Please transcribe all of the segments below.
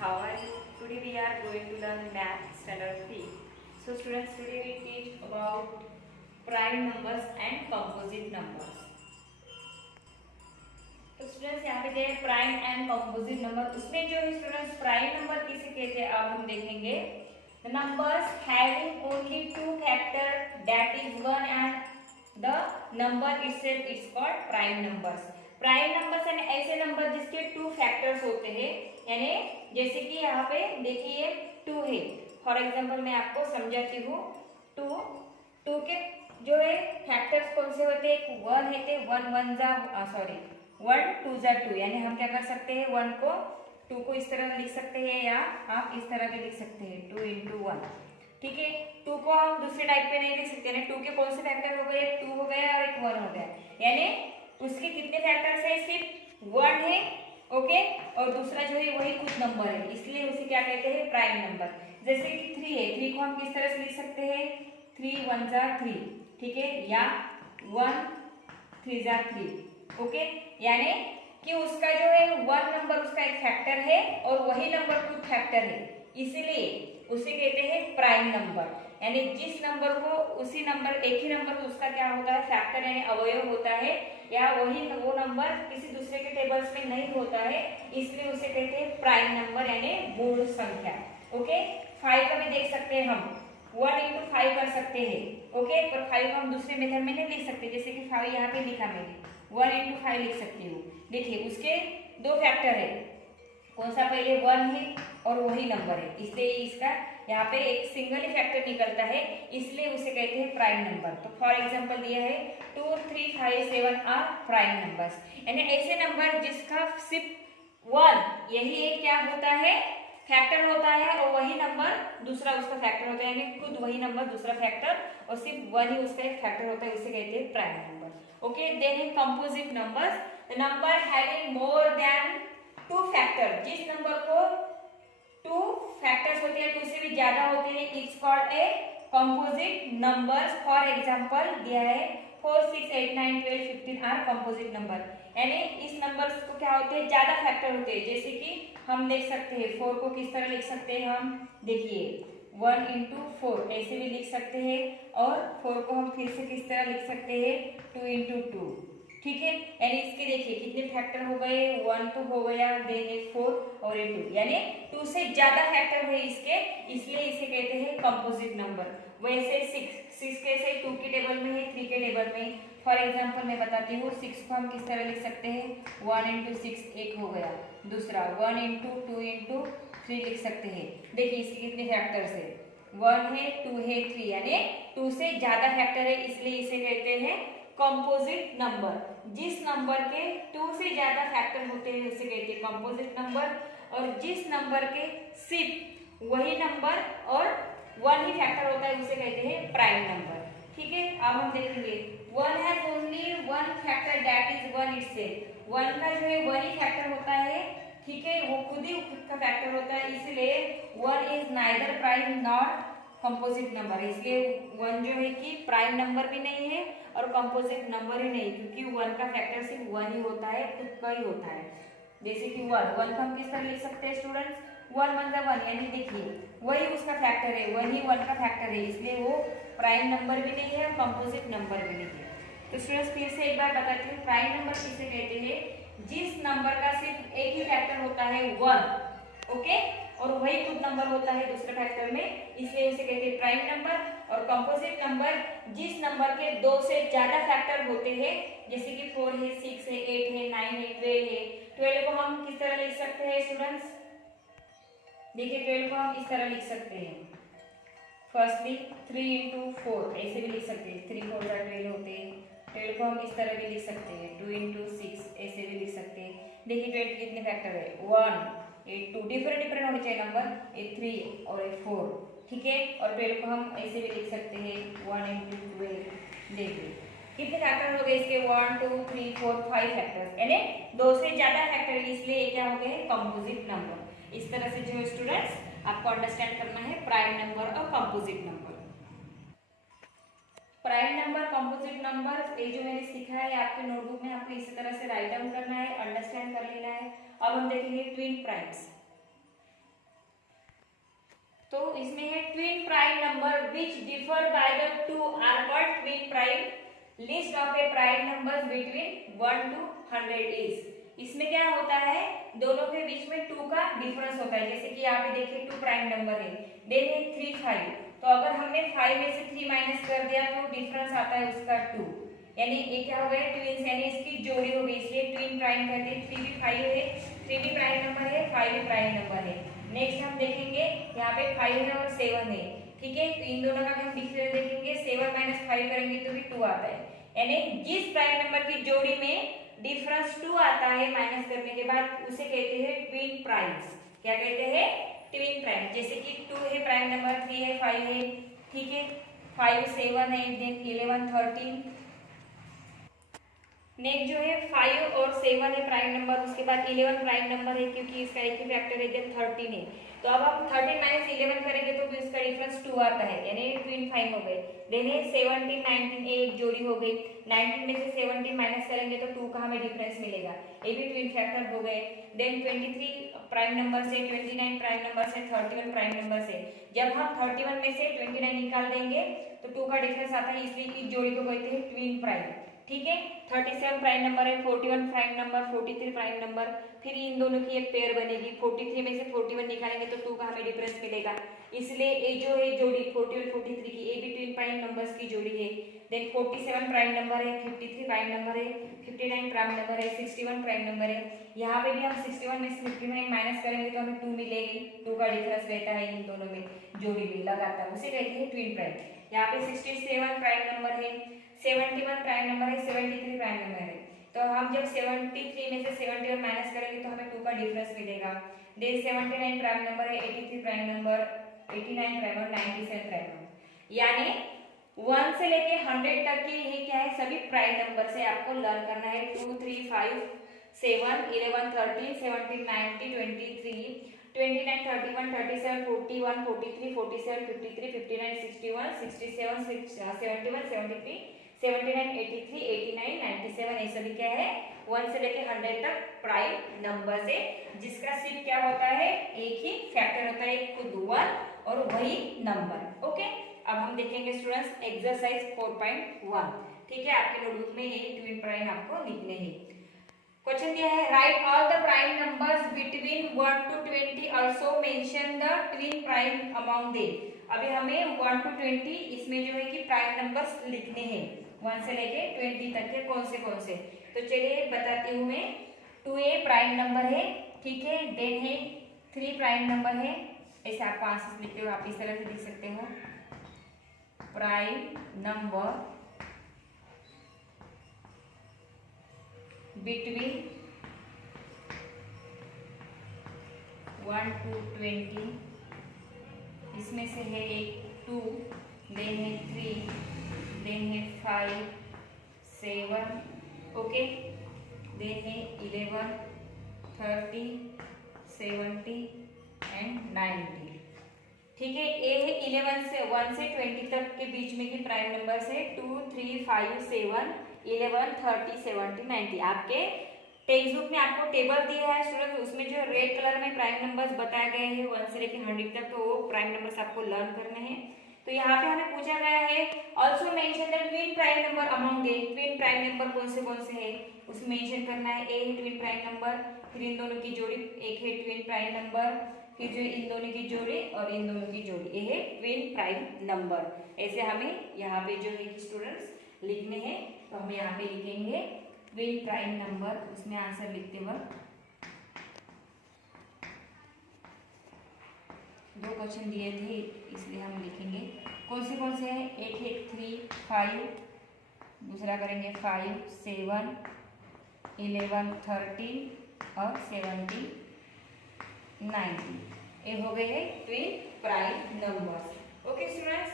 how are you? Today we are going to learn math standard 3. So students, today we teach about prime numbers and composite numbers. तो students यहाँ पे दिया है prime and composite number. उसमें जो है students prime number किसे कहते हैं अब हम देखेंगे। The numbers having only two factor that is 1 and the number itself is called prime numbers. Prime numbers यानी ऐसे नंबर जिसके टू फैक्टर्स होते हैं, यानी जैसे कि यहाँ पे देखिए 2 है। फॉर एग्जांपल मैं आपको समझाती हूँ। 2 के जो है फैक्टर्स कौन से होते हैं, 1 है, 1 2 जा 2, यानी हम क्या कर सकते हैं 1 को 2 को इस तरह लिख सकते हैं या आप इस तरह भी लिख सकते हैं 2 into 1। ठीक है, 2 को हम दूसरे टाइप पे नहीं लिख सकते, यानी 2 के कौन से फैक्टर हो गए, 2 हो गया और एक 1 हो गया, यानी उसके कितने फैक्टर्स है, सिर्फ 1 है। ओके, और दूसरा जो है वही कुछ नंबर है, इसलिए उसे क्या कहते हैं प्राइम नंबर। जैसे कि 3 है, 3 को हम किस तरह से लिख सकते हैं 3 1 जा 3, ठीक है, या 1 3 जा 3। ओके, यानी कि उसका जो है 1 नंबर उसका एक फैक्टर है और वही नंबर कुछ फैक्टर है, इसीलिए उसे कहते हैं प्राइम नंबर। यानी जिस नंबर को उसी नंबर एक ही नंबर को उसका क्या होता है फैक्टर यानी अवयव होता है, या वही वो नंबर किसी दूसरे के टेबल्स में नहीं होता है, इसलिए उसे कहते हैं प्राइम नंबर यानी मूल संख्या। ओके, 5 का भी देख सकते हैं हम 1 into 5 कर सकते हैं। ओके, पर 5 को हम दूसरे मेथड में नहीं लिख सकते, जैसे कि 5 यहाँ पे लिखा मैंने 1 into 5 लिख सकती हूँ। देखिए उसके 2 फैक्टर है, कौन सा, पहले 1 है और वही नंबर है, इसलिए इसका यहाँ पे एक सिंगल ही फैक्टर निकलता है, इसलिए उसे कहते हैं प्राइम नंबर। तो फॉर एग्जांपल दिया है 2 3 5 7 आर प्राइम नंबर्स, यानी ऐसे नंबर जिसका सिर्फ 1 यही एक क्या होता है फैक्टर होता है और वही नंबर दूसरा उसका फैक्टर होता है, यानी खुद वही नंबर दूसरा फैक्टर और सिर्फ 1 ही उसका एक फैक्टर होता है, उसे कहते हैं prime number. Okay, then in composite numbers the number having more than 2 factor, जिस नंबर को 2 फैक्टर्स होते हैं 2 से भी ज्यादा होते हैं, it's called a composite numbers. For example दिया है 4 6 8 9 12 15 आर कंपोजिट नंबर, यानी इस नंबर्स को क्या होते हैं ज्यादा फैक्टर होते हैं। जैसे कि हम देख सकते हैं 4 को किस तरह लिख सकते हैं, हम देखिए 1 into 4 ऐसे भी लिख सकते हैं, और 4 को हम फिर से किस तरह लिख सकते हैं 2 into 2। ठीक है, यानी इसके देखिए कितने फैक्टर हो गए, 1 तो हो गया, देन 4 और 2, यानी 2 से ज्यादा फैक्टर है इसके, इसलिए इसे कहते हैं कंपोजिट नंबर। वैसे 6 कैसे 2 के टेबल में है, 3 के टेबल में। फॉर एग्जांपल मैं बताती हूँ 6 को हम किस तरह लिख सकते हैं 1 into 6 एक हो गया, दूसरा 1 into 2 into 3 लिख सकते हैं। देखिए इसके कितने फैक्टर्स है, 1 है 2 है 3, यानी 2 से ज्यादा फैक्टर है, इसलिए इसे कहते हैं कंपोजिट नंबर। जिस नंबर के 2 से ज्यादा फैक्टर होते हैं उसे कहते हैं कंपोजिट नंबर, और जिस नंबर के सिर्फ वही नंबर और 1 ही फैक्टर होता है उसे कहते हैं प्राइम नंबर। ठीक है, अब हम देखेंगे 1 has only 1 factor that is 1 itself. 1 का जो है 1 ही फैक्टर होता है, ठीक है, वो खुद का फैक्टर होता है, इसलिए 1 is neither prime not composite number. इसलिए 1 जो है कि प्राइम नंबर भी नहीं है और कंपोजिट नंबर ही नहीं, क्योंकि 1 का फैक्टर सिर्फ 1 ही होता है, खुद का ही होता है। जैसे कि 1 को हम किस तरह लिख सकते हैं स्टूडेंट्स 1 1 जा 1, यानी देखिए वही उसका फैक्टर है, वही 1 का फैक्टर है, इसलिए वो प्राइम नंबर भी नहीं है और कंपोजिट नंबर भी नहीं है। तो स्टूडेंट्स फिर से एक बार बताती हूँ, प्राइम नंबर किसे कहते हैं, जिस नंबर का सिर्फ एक ही फैक्टर होता है 1, ओके, और वही खुद नंबर होता है दूसरे फैक्टर में, इसलिए उसे कहते हैं प्राइम नंबर। और कंपोजिट नंबर जिस नंबर के 2 से ज्यादा फैक्टर होते हैं, जैसे कि 4 है 6 है 8 है 9 है 12 है। 12 को हम किस तरह लिख सकते हैं स्टूडेंट्स, देखिए 12 को हम इस तरह लिख सकते हैं, फर्स्टली 3 into 4 ऐसे भी लिख सकते हैं, 3 4 12 होते हैं। 12 को हम इस तरह भी लिख सकते हैं 2 into 6 ऐसे भी लिख सकते हैं। देखिए 12 के कितने फैक्टर है 1 8 2, डिफरेंट होने चाहिए नंबर, 3 और 4, ठीक है, और 12 को हम ऐसे भी लिख सकते हैं 1 into 12। देखिए कितने फैक्टर हो गए इसके 1 2 3 4 5 फैक्टर्स, यानी 2 से ज्यादा फैक्टर, इसलिए ये क्या हो गए कंपोजिट नंबर। इस तरह से जो स्टूडेंट्स आपको अंडरस्टैंड करना है प्राइम नंबर और composite number. Prime number composite number ये जो मैंने सीखा है आपके नोटबुक में आपको इसी तरह से राइट डाउन करना है, अंडरस्टैंड कर लेना है। अब हम देखेंगे ट्विन प्राइम्स। तो इसमें है twin prime number which differ by the two are called twin prime. List of a prime numbers between 1 to 100 is. इसमें क्या होता है, दोनों के बीच में 2 का डिफरेंस होता है। जैसे कि यहाँ पे देखिए 2 प्राइम नंबर है, देन है 3 5, तो अगर हमने 5 में से 3 माइनस कर दिया तो डिफरेंस आता है उसका 2, यानी ये क्या हो गया, ट्विंस यानी इसकी जोड़ी हो गई, इसलिए ट्विन प्राइम कहते हैं। 3 भी 5 है, 3 भी प्राइम नंबर है, 5 भी प्राइम नंबर है। नेक्स्ट हम देखेंगे यहाँ पे 5 है और 7 है, ठीक है। तो इन दोनों का हम डिफरेंस देखेंगे, 7 माइनस 5 करेंगे तो भी 2 आता है, यानी जिस प्राइम नंबर की जोड़ी में डिफरेंस 2 आता है माइनस करने के बाद, उसे कहते हैं ट्विन प्राइम्स। क्या कहते हैं, ट्विन प्राइम। जैसे कि 2 है प्राइम नंबर, 3 है, 5 है, ठीक है, 5 7 है, देन 11 13। नेक्स्ट जो है 5 और 7 है प्राइम नंबर, उसके बाद 11 प्राइम नंबर है क्योंकि इसका एक ही फैक्टर है, देन 13 है। तो अब हम 13 माइनस 11 करेंगे तो भी इसका डिफरेंस 2 आता है, यानी ट्विन प्राइम हो गए। देन है 17 19, एक जोड़ी हो गई, 19 में से 17 माइनस करेंगे तो 2 का हमें डिफरेंस मिलेगा, ये भी ट्विन फैक्टर हो गए। देन 23 प्राइम नंबर से, 29 प्राइम नंबर से, 31 प्राइम नंबर से। जब हम 31 में से 29 निकाल देंगे तो 2 का डिफरेंस आता है, इसलिए इस जोड़ी को कहते हैं ट्विन प्राइम, ठीक है। 37 प्राइम नंबर है, 41 प्राइम नंबर, 43 प्राइम नंबर, फिर इन दोनों की एक पेयर बनेगी। 43 में से 41 निकालेंगे तो 2 का हमें डिफरेंस मिलेगा, इसलिए ये जो है जोड़ी 41 43 की, ये भी ट्विन प्राइम नंबर्स की जोड़ी है। देन 47 प्राइम नंबर है, 53 प्राइम नंबर है, 59 प्राइम नंबर है, 61 प्राइम नंबर है। यहाँ पे भी हम 61 में से 59 माइनस करेंगे तो हमें 2 मिलेगी, 2 का डिफरेंस रहता है इन दोनों में जोड़ी में लगातार, उसे कहते हैं ट्विन प्राइम। यहाँ पे 67 प्राइम नंबर है, 71 प्राइम नंबर है, 73 प्राइम नंबर है। तो हम जब 73 में से 71 माइनस करेंगे तो हमें 2 का डिफरेंस मिलेगा। देन 79 प्राइम नंबर है, 83 प्राइम नंबर, 89 प्राइम और 97 प्राइम नंबर। यानी 1 से लेके 100 तक के ये क्या है, सभी प्राइम नंबर से आपको लर्न करना है। 2 3 5 7 11 13 17 19 23 29 31 37 41 43 47 53 59 61 67 71 73 79 83 89 97, ये सभी क्या है 1 से लेके 100 तक प्राइम नंबर से, जिसका सिर्फ क्या होता है, एक ही फैक्टर होता है, खुद 1 और वही नंबर। ओके, अब हम देखेंगे स्टूडेंट्स एक्सरसाइज 4.1, ठीक है। आपके नोटबुक में ये ट्विन प्राइम आपको लिखने हैं। क्वेश्चन दिया है, right all the prime numbers between 1 to 20, also mention the twin prime among them. अभी हमें 1 to 20 इसमें जो है कि प्राइम नंबर्स लिखने हैं, 1 से लेके 20 तक के कौन से। तो चलिए बताती हूँ मैं। 2a प्राइम नंबर है, ठीक है। देन है 3 प्राइम नंबर है, ऐसे आपको आंसर लिखते हो, आप इस तरह से लिख सकते हो, प्राइम नंबर बिटवीन 1 to 20, इसमें से है एक 2, देन है 3, देन है 5 7, ओके, देन है 11 30 70 एंड 90, ठीक है। ये है 11 से 1 से 20 तक के बीच में की प्राइम नंबर है 2 3 5 7 11 30 70 90। आपके टेक्स्ट बुक में आपको टेबल दिया है स्टूडेंट, उसमें जो रेड कलर में प्राइम नंबर्स बताए गए हैं 1 से लेकर 100 तक, तो वो प्राइम नंबर्स आपको लर्न करने हैं। तो यहाँ पे हमें पूछा गया है also mention the twin prime number among they, twin prime number कौन से है उसमें मेंशन करना है। ए है ट्विन प्राइम नंबर, फिर इन दोनों की जोड़ी, एक है ट्विन प्राइम नंबर, फिर जो इन दोनों की जोड़ी और इन दोनों की जोड़ी, ये है ट्विन प्राइम नंबर। ऐसे हमें यहाँ पे जो है स्टूडेंट्स लिखने हैं, तो हम यहाँ पे लिखेंगे ट्विन प्राइम नंबर, उसमें आंसर लिखते वक्त 2 क्वेश्चन दिए थे इसलिए हम लिखेंगे कौन से हैं। एक है 3 5, दूसरा करेंगे 5 7 11 13 और 70 90, ये हो गए हैं twin prime numbers. Okay students,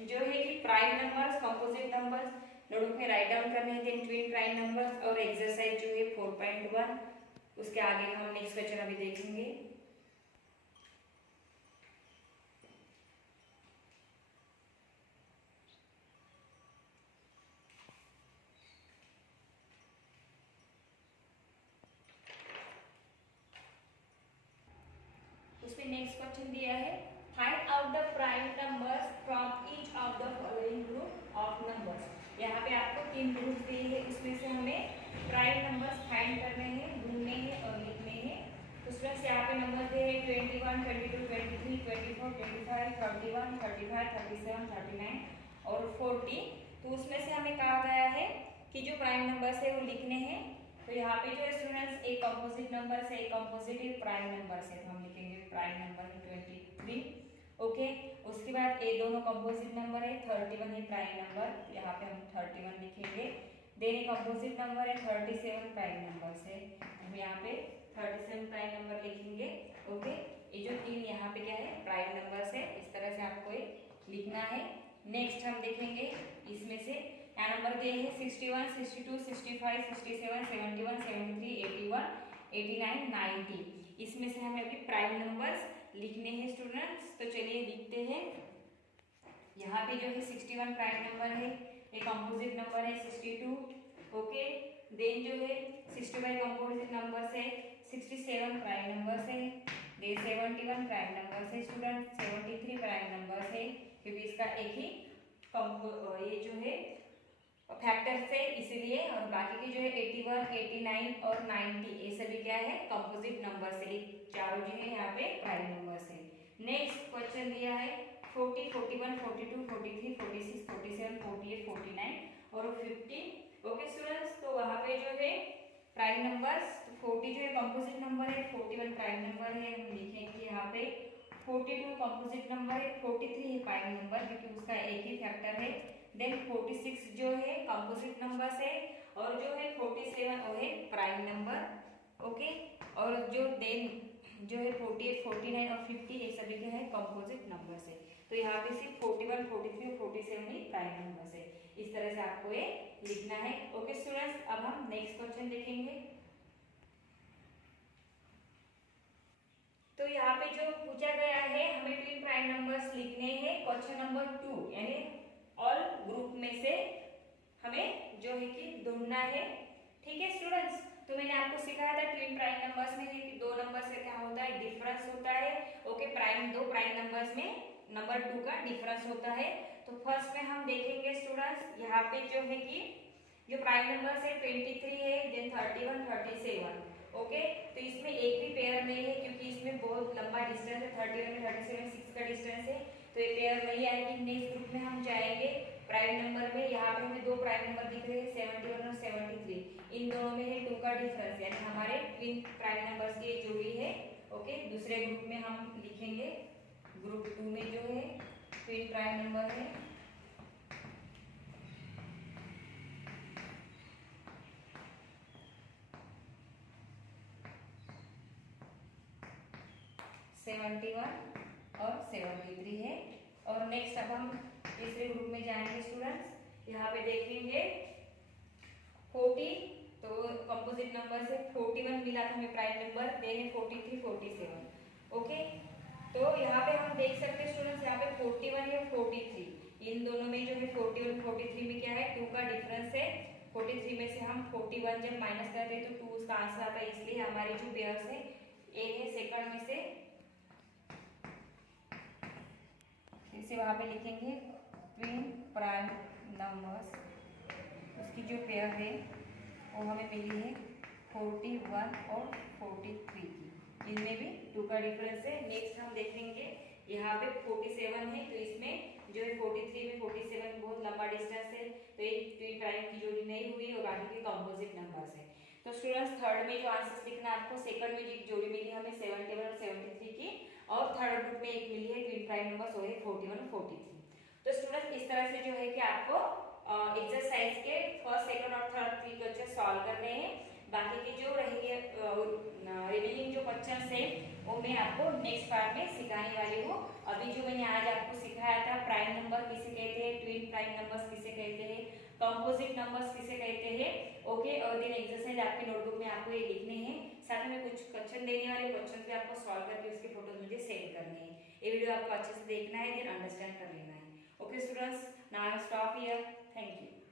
जो है कि prime numbers, composite numbers notebook में राइट डाउन करने हैं, देन ट्विन प्राइम नंबर्स और एक्सरसाइज जो है 4.1, उसके आगे हम नेक्स्ट क्वेश्चन अभी देखेंगे। उसमें नेक्स्ट क्वेश्चन दिया है, find out of the prime numbers from each of the following group of numbers. यहाँ पे आपको 3 ग्रुप दिए हैं, इसमें से हमें प्राइम नंबर्स फाइंड करने हैं, ढूंढने हैं और लिखने हैं। तो स्टूडेंट्स यहाँ पे नंबर दिए हैं 21, 22, 23, 24, 25, 31, 35, 37, 39 और 40। तो उसमें से हमें कहा गया है कि जो प्राइम नंबर्स है वो लिखने हैं। तो यहाँ पे जो है स्टूडेंट्स एक कंपोजिट नंबर से, एक कंपोजिट एक प्राइम नंबर से, तो हम लिखेंगे प्राइम नंबर है 23। ओके, उसके बाद ये दोनों कंपोजिट नंबर है, 31 है प्राइम नंबर, यहाँ पे हम 31 लिखेंगे। देन एक कंपोजिट नंबर है 37 प्राइम नंबर से, हम यहाँ पे 37 प्राइम नंबर लिखेंगे। ओके, ये जो 3 यहाँ पे क्या है प्राइम नंबर है, इस तरह से आपको ये लिखना है। नेक्स्ट हम देखेंगे इसमें से यहाँ नंबर दिए हैं 61, 62, 65, 67, 71, 73, 81, 89, 90। इसमें से हमें अभी प्राइम नंबर्स लिखने हैं स्टूडेंट्स। तो चलिए लिखते हैं। यहाँ पे जो है 61 प्राइम नंबर है, एक कंपोजिट नंबर है 62। ओके, देन जो है 65 कंपोजिट नंबर है, 67 प्राइम नंबर है, देन 71 प्राइम नंबर है स्टूडेंट, 73 प्राइम नंबर है क्योंकि इसका एक ही ये जो है फैक्टर से इसीलिए, और बाकी के जो है 81, 89 और 90 ये सभी क्या है कंपोजिट नंबर से, चारों जो है यहाँ पे प्राइम नंबर से। नेक्स्ट क्वेश्चन दिया है 40, 41, 42, 43, 46, 47, 48, 49 और 50। ओके स्टूडेंट्स, तो वहाँ पे जो है प्राइम नंबर्स 40 जो है कंपोजिट नंबर है, 41 प्राइम नंबर है, हम लिखेंगे यहाँ पे 42 कंपोजिट नंबर है, 43 है प्राइम नंबर क्योंकि उसका एक ही फैक्टर है। देन 46 जो है कंपोजिट नंबर है और जो है 47 वो है प्राइम नंबर। ओके, और जो देन जो है 48, 49 और 50 ये सभी क्या है कंपोजिट नंबर है। तो यहाँ पे सिर्फ 41, 43 और 47 ही प्राइम नंबर है। इस तरह से आपको ये लिखना है। ओके स्टूडेंट्स, अब हम नेक्स्ट क्वेश्चन देखेंगे। तो यहाँ पे जो पूछा गया है हमें ट्विन प्राइम नंबर्स लिखने हैं। क्वेश्चन नंबर 2 यानी ऑल ग्रुप में से हमें जो है कि ढूंढना है। ठीक है स्टूडेंट्स, तो मैंने आपको सिखाया था ट्विन प्राइम नंबर्स में कि दो नंबर से क्या होता है डिफरेंस होता है। ओके, दो प्राइम नंबर्स में नंबर 2 का डिफरेंस होता है। तो फर्स्ट में हम देखेंगे स्टूडेंट्स, यहाँ पे जो है कि जो प्राइम नंबर है 23 है, देन 31, 37। ओके, तो इसमें एक भी पेयर नहीं है क्योंकि इसमें बहुत लंबा डिस्टेंस है, 31 में 37, 6 का डिस्टेंस है, तो ये पेयर नहीं आएगी। नेक्स्ट ग्रुप में हम जाएंगे प्राइम नंबर में। यहाँ पे हमें दो प्राइम नंबर दिख रहे हैं 71 और 73, इन दोनों में है 2 का डिफरेंस, यानी हमारे ट्विन प्राइम नंबर्स की जोड़ी है। ओके, दूसरे ग्रुप में हम लिखेंगे, ग्रुप 2 में जो है ट्विन प्राइम नंबर है 71 और 73 है। और नेक्स्ट अब हम तीसरे ग्रुप में जाएंगे स्टूडेंट्स। यहाँ पे देखेंगे 40, तो कंपोजिट नंबर से 41 मिला था हमें प्राइम नंबर, देन 43, 47। ओके, तो यहाँ पे हम देख सकते हैं स्टूडेंट्स, यहाँ पे 41 है 43, इन दोनों में जो है 41 43 में क्या है 2 का डिफरेंस है। 43 में से हम 41 जब माइनस करते हैं तो 2 उसका आंसर आता है, इसलिए हमारी जो पेयर्स है ए है सेकंड में से, इसे वहां पे लिखेंगे ट्विन प्राइम नंबर्स, उसकी जो पेयर है वो हमें मिली है 41 और 43 की, इनमें भी 2 का डिफरेंस है। नेक्स्ट हम देखेंगे यहाँ पे 47 है, तो इसमें जो है 43 में 47 बहुत लंबा डिस्टेंस है, तो एक ट्विन प्राइम की जोड़ी नहीं हुई और बाकी के कंपोजिट नंबर्स है। तो स्टूडेंट्स थर्ड में जो आंसर्स लिखना है आपको, सेकंड में जो जोड़ी मिली हमें 71 और 73 की, और थर्ड ग्रुप में एक मिली है ट्विन प्राइम नंबर्स वो है 41 और 43। तो स्टूडेंट्स इस तरह से जो है कि आपको एक्सरसाइज के फर्स्ट, सेकंड और थर्ड 3 क्वेश्चन सॉल्व करने हैं। बाकी के जो रहेंगे रिमेनिंग जो क्वेश्चन है वो मैं आपको नेक्स्ट पार्ट में सिखाने वाली हूँ। अभी जो मैंने आज आपको सिखाया था प्राइम नंबर किसे कहते हैं, ट्विन प्राइम नंबर्स किसे कहते हैं, कंपोजिट नंबर्स किसे कहते हैं। ओके, और दिन एक्सरसाइज आपके नोटबुक में आपको ये लिखने हैं, साथ में कुछ क्वेश्चन देने वाले क्वेश्चन भी आपको सॉल्व करके उसके फोटोज मुझे सेंड करने हैं। ये वीडियो आपको अच्छे से देखना है, देन अंडरस्टैंड कर लेना है। Okay students, now I stop here, thank you.